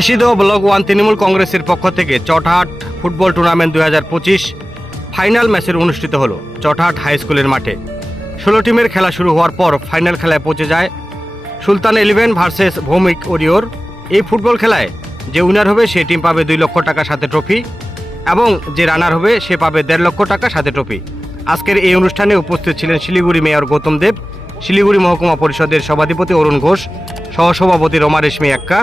Phansidewa block 1 Trinamool কংগ্রেসের পক্ষ থেকে চটহাট ফুটবল টুর্নামেন্ট 2025 ফাইনাল ম্যাচের অনুষ্ঠিত হলো চটহাট হাই স্কুলের মাঠে। 16 টিমের খেলা শুরু হওয়ার পর ফাইনাল খেলায় পৌঁছে যায় সুলতান 11 ভার্সেস ভৌমিক ওরিওর। এই ফুটবল খেলায় যে উইনার হবে সে টিম পাবে 2 লক্ষ টাকা সাথে ট্রফি এবং যে রানার হবে সে পাবে 1.5 লক্ষ টাকা সাথে ট্রফি। আজকের এই অনুষ্ঠানে উপস্থিত ছিলেন শিলিগুড়ি মেয়র গৌতম দেব, শিলিগুড়ি মহকুমা পরিষদের সভাধিপতি অরুণ ঘোষ, সহসভাপতি রমা রেশমি এক্কা,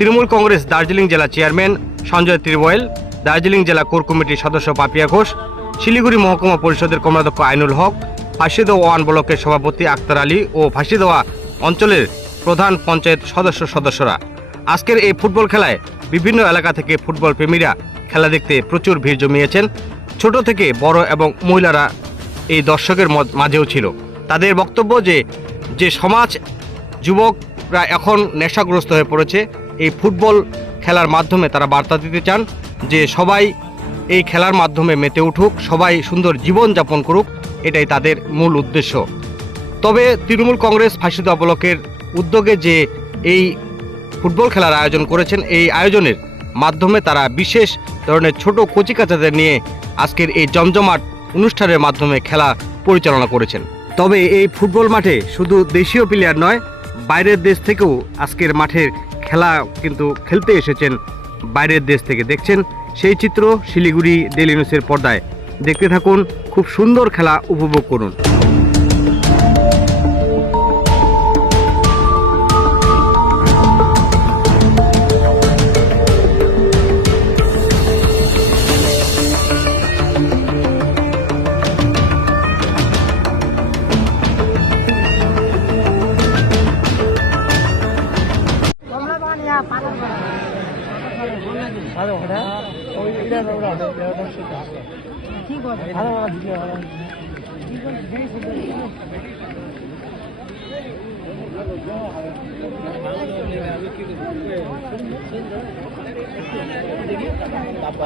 তৃণমূল কংগ্রেস দার্জিলিং জেলা চেয়ারম্যান সঞ্জয় ত্রিবয়েল, দার্জিলিং জেলা কোর কমিটির সদস্য পাপিয়া ঘোষ, শিলিগুড়ি মহকুমা পরিষদের কর্মাধ্যক্ষ আইনুল হক, ফাঁসিদেওয়া 1 ব্লকের সভাপতি আক্তার আলী ও ফাঁসিদেওয়া অঞ্চলের প্রধান পঞ্চায়েত সদস্যরা। আজকের এই ফুটবল খেলায় বিভিন্ন এলাকা থেকে ফুটবল প্রেমীরা খেলা দেখতে প্রচুর ভিড় জমিয়েছেন। ছোট থেকে বড় এবং মহিলারা এই দর্শকের মাঝেও ছিল। তাদের বক্তব্য যে সমাজ যুবকরা এখন নেশাগ্রস্ত হয়ে পড়েছে, এই ফুটবল খেলার মাধ্যমে তারা বার্তা দিতে চান যে সবাই এই খেলার মাধ্যমে মেতে উঠুক, সবাই সুন্দর জীবন যাপন করুক, এটাই তাদের মূল উদ্দেশ্য। তবে তৃণমূল কংগ্রেস ফাঁসিদেওয়া ব্লকের উদ্যোগে যে এই ফুটবল খেলার আয়োজন করেছেন, এই আয়োজনের মাধ্যমে তারা বিশেষ ধরনের ছোট কচিকাচাদের নিয়ে আজকের এই জমজমাট অনুষ্ঠানের মাধ্যমে খেলা পরিচালনা করেছেন। তবে এই ফুটবল মাঠে শুধু দেশীয় প্লেয়ার নয়, বাইরের দেশ থেকেও আজকের মাঠের খেলা কিন্তু খেলতে এসেছেন বাইরের দেশ থেকে। দেখছেন সেই চিত্র শিলিগুড়ি ডেইলি নিউজের পর্দায়। দেখতে থাকুন, খুব সুন্দর খেলা উপভোগ করুন।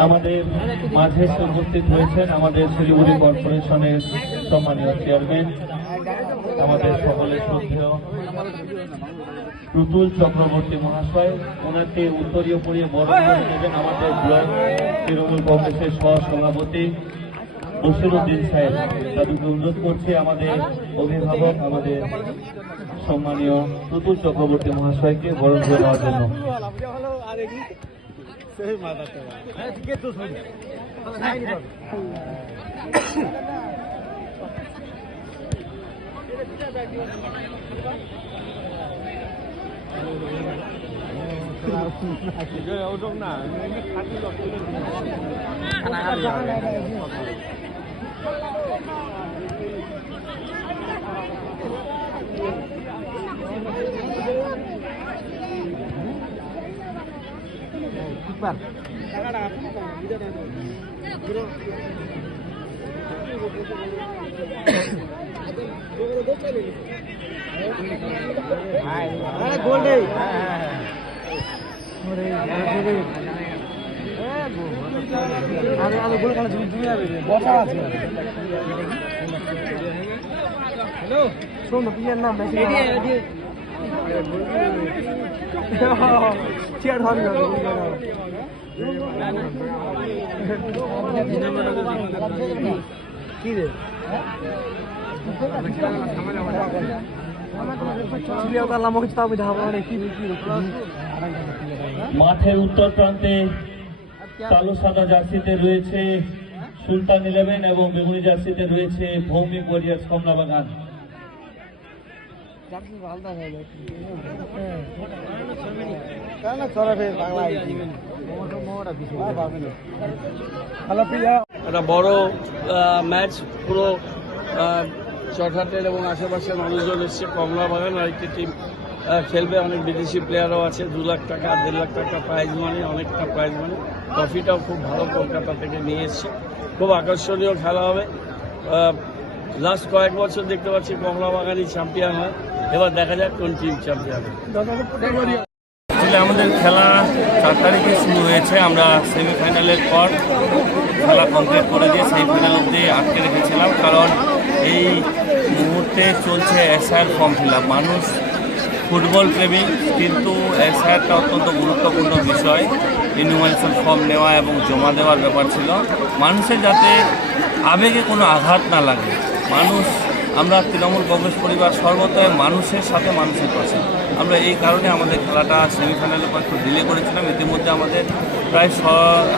আমাদের মাঝে উপস্থিত হয়েছেন আমাদের শিলিগুড়ি কর্পোরেশনের সম্মানীয় চেয়ারম্যান, আমাদের সকলের শ্রদ্ধেয় প্রতুল চক্রবর্তী মহাশয়। ওনাকে উত্তরীয় পরিয়ে বরণ করে দেবেন আমাদের ব্লক তৃণমূল কংগ্রেসের সহসভাপতি বসিরউদ্দিন সাহেব। তাদেরকে অনুরোধ করছি আমাদের অভিভাবক, আমাদের সম্মানীয় প্রতুল চক্রবর্তী মহাশয়কে বরণ করে নেওয়ার জন্য। মাঠের উত্তর প্রান্তে কালো সাদা জার্সিতে রয়েছে সুলতান 11 এবং বেগুনি জার্সিতে রয়েছে ভৌমিক ওয়ারিয়ার্স কমলাবাগান। একটা বড় ম্যাচ, পুরো চটহাটের এবং আশেপাশের মানুষজন এসছে। কমলাবাগান আর একটি টিম খেলবে, অনেক বিদেশি প্লেয়ারও আছে। 2 লাখ টাকা 1.5 লাখ টাকা প্রাইজ মানি, অনেকটা প্রাইজ মানি। ট্রফিটাও খুব ভালো, কলকাতা থেকে নিয়ে এসছে। খুব আকর্ষণীয় খেলা হবে। লাস্ট কয়েক বছর দেখতে পাচ্ছি কমলাবাগানই চ্যাম্পিয়ন হয়, এবার দেখা যাক কোন টিম চ্যাম্পিয়ন। আমাদের খেলা 4 তারিখে শুরু হয়েছে। আমরা সেমিফাইনালের পর খেলা কমপ্লিট করে দিয়ে সেমিফাইনাল অবধি আটকে রেখেছিলাম, কারণ এই মুহূর্তে চলছে এসআইআর ফর্ম ফিল আপ। মানুষ ফুটবল প্রেমী, কিন্তু এসআই একটা অত্যন্ত গুরুত্বপূর্ণ বিষয়। ইনুমারেশন ফর্ম নেওয়া এবং জমা দেওয়ার ব্যাপার ছিল, মানুষের যাতে আবেগে কোনো আঘাত না লাগে। আমরা তৃণমূল কংগ্রেস পরিবার সর্বত্র মানুষের সাথে মানুষের পাশে। আমরা এই কারণে আমাদের খেলাটা সেমিফাইনালের পর একটু ডিলে করেছিলাম। ইতিমধ্যে আমাদের প্রায়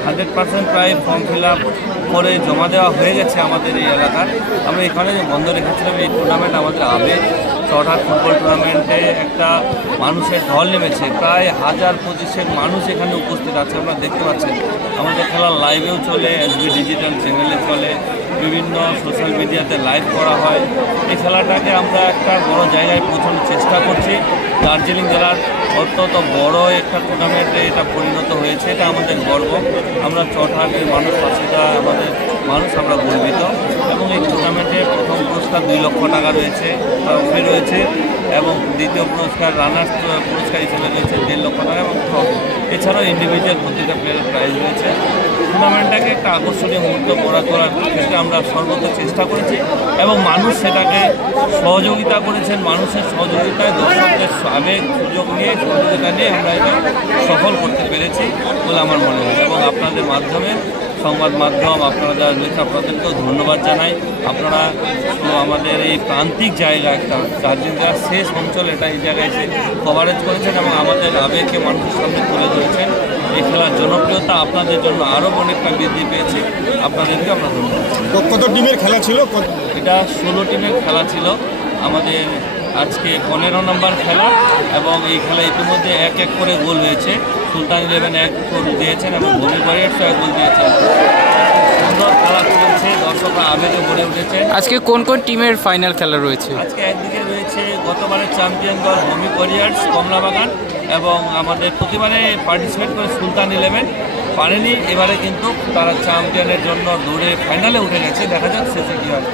100% প্রায় ফর্ম ফিল আপ করে জমা দেওয়া হয়ে গেছে আমাদের এই এলাকার। আমরা এখানে যে বন্ধ রেখেছিলাম এই টুর্নামেন্ট আমাদের আবেগ। চটহাট ফুটবল টুর্নামেন্টে একটা মানুষের ঢল নেমেছে, প্রায় 1025 মানুষ এখানে উপস্থিত আছে। আমরা দেখতে পাচ্ছি আমাদের খেলা লাইভেও চলে, এসবি ডিজিটাল চ্যানেলে চলে, বিভিন্ন সোশ্যাল মিডিয়াতে লাইভ করা হয়। এই খেলাটাকে আমরা একটা বড় জায়গায় পৌঁছানোর চেষ্টা করছি। দার্জিলিং জেলার অত্যন্ত বড় একটা টুর্নামেন্টে এটা পরিণত হয়েছে, এটা আমাদের গর্ব। আমরা চটহাটের মানুষ পাশেটা আমাদের মানুষ, আমরা গর্বিত। এবং এই টুর্নামেন্টে প্রথম পুরস্কার 2 লক্ষ টাকা রয়েছে, ট্রফি রয়েছে, এবং দ্বিতীয় পুরস্কার রানার্স পুরস্কার হিসেবে রয়েছে 1.5 লক্ষ টাকা এবং ট্রফি। এছাড়াও ইন্ডিভিজুয়াল প্রতিটা প্লেয়ারের প্রাইজ রয়েছে। টুর্নামেন্টটাকে একটা আকর্ষণীয় মুহূর্ত করা তোলার ক্ষেত্রে আমরা সর্বোচ্চ চেষ্টা করেছি এবং মানুষ সেটাকে সহযোগিতা করেছেন। মানুষের সহযোগিতায়, দর্শকদের আবেগ সুযোগ নিয়ে, সহযোগিতা নিয়ে আমরা এটা সফল করতে পেরেছি বলে আমার মনে হয়। এবং আপনাদের মাধ্যমে, সংবাদ মাধ্যম, আপনারা যারা রয়েছে আপনাদেরকেও ধন্যবাদ জানাই। আপনারা আমাদের এই প্রান্তিক জায়গা, একটা দার্জিলিং জেলার শেষ অঞ্চল, এটা এই জায়গায় এসে কভারেজ করেছেন এবং আমাদের আবেগকে মানুষের সামনে তুলে ধরেছেন। এই খেলার জনপ্রিয়তা আপনাদের জন্য আরও অনেকটা বৃদ্ধি পেয়েছে। আপনাদেরকে আমরা ধন্যবাদ। কত টিমের খেলা ছিল? এটা 16 টিমের খেলা ছিল। আমাদের আজকে 15 নম্বর খেলা এবং এই খেলা ইতিমধ্যে 1-1 করে গোল হয়েছে। সুলতান 11 1 গোল দিয়েছেন এবং ভূমি ওয়ারিয়র্স 1 গোল দিয়েছেন। সুন্দর খেলা চলছে, দর্শকরা আবেগে ভরে উঠেছে। আজকে কোন কোন টিমের ফাইনাল খেলা রয়েছে? আজকে একদিকে রয়েছে গতবারের চ্যাম্পিয়ন দল ভূমি ওয়ারিয়র্স কমলাবাগান, এবং আমাদের প্রতিবারে পার্টিসিপেট করে সুলতান 11 পারেনি। এবারে কিন্তু তারা চ্যাম্পিয়নের জন্য দৌড়ে ফাইনালে উঠে গেছে। দেখা যাক শেষে কী হয়।